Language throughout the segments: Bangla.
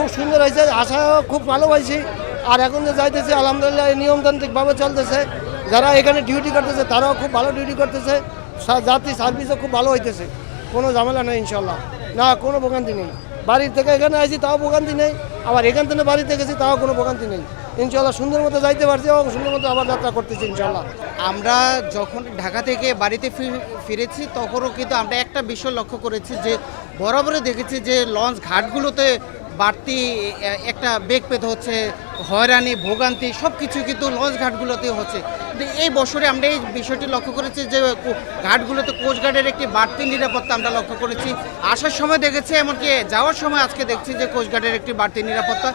খুব সুন্দর হয়েছে, আশাও খুব ভালো পাইছি। আর এখন যে যাইতেছে আলহামদুলিল্লাহ নিয়মতান্ত্রিকভাবে চলতেছে। যারা এখানে ডিউটি করতেছে তারাও খুব ভালো ডিউটি করতেছে, যাত্রী সার্ভিসও খুব ভালো হইতেছে, কোনো ঝামেলা নেই ইনশাল্লাহ, না কোনো ভোগান্তি নেই। বাড়ির থেকে এখানে আসি তাও ভোগান্তি নেই, আবার এখান থেকে বাড়িতে গেছি তাও কোনো ভোগান্তি নেই। ইনশাল্লাহ সুন্দর মতো যাইতে পারছি এবং সুন্দর মতো আবার যাত্রা করতেছি ইনশাল্লাহ। আমরা যখন ঢাকা থেকে বাড়িতে ফিরেছি তখনও কিন্তু আমরা একটা বিষয় লক্ষ্য করেছি যে বরাবরই দেখেছি যে লঞ্চ ঘাটগুলোতে বাড়তি একটা বেগ পেতে হচ্ছে, হয়রানি ভোগান্তি সব কিছু কিন্তু লঞ্চ ঘাটগুলোতে হচ্ছে। কিন্তু এই বছরে আমরা এই বিষয়টি লক্ষ্য করেছি যে ঘাটগুলোতে কোস্টগার্ডের একটি বাড়তি নিরাপত্তা আমরা লক্ষ্য করেছি। আসার সময় দেখেছি, এমনকি যাওয়ার সময় আজকে দেখছি যে কোস্টগার্ডের একটি বাড়তি নিরাপত্তা।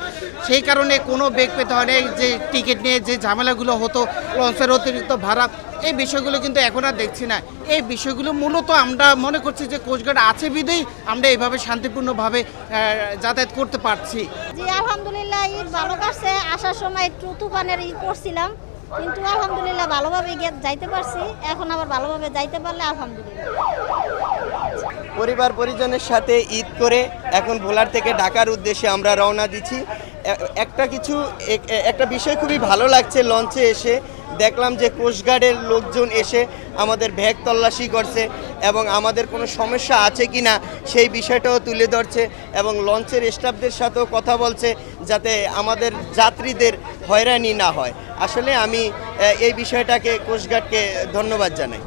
সেই কারণে কোনো বেগ পেতে হয় না, যে টিকিট নিয়ে যে ঝামেলাগুলো হতো, লঞ্চের অতিরিক্ত ভাড়া, এই বিষয়গুলো কিন্তু এখন আর দেখছি না। এই বিষয়গুলো মূলত আমরা মনে করছি যে কোস্টগার্ড আছে বিধেই আমরা এইভাবে শান্তিপূর্ণভাবে যাতায়াত করতে পারছি। জি আলহামদুলিল্লাহ, ঈদ ভালো কাটছে। আসার সময় একটু তুফানের ঈদ করছিলাম, কিন্তু আলহামদুলিল্লাহ ভালোভাবে যাইতে পারছি। এখন আবার ভালোভাবে যাইতে পারলে আলহামদুলিল্লাহ। পরিবার পরিজনের সাথে ঈদ করে এখন ভোলার থেকে ঢাকার উদ্দেশ্যে আমরা রওনা দিচ্ছি। একটা বিষয় খুবই ভালো লাগছে, লঞ্চে এসে দেখলাম যে কোস্টগার্ডের লোকজন এসে আমাদের ব্যাগ তল্লাশি করছে এবং আমাদের কোনো সমস্যা আছে কি না সেই বিষয়টাও তুলে ধরছে এবং লঞ্চের স্টাফদের সাথেও কথা বলছে যাতে আমাদের যাত্রীদের হয়রানি না হয়। আসলে আমি এই বিষয়টাকে কোস্টগার্ডকে ধন্যবাদ জানাই।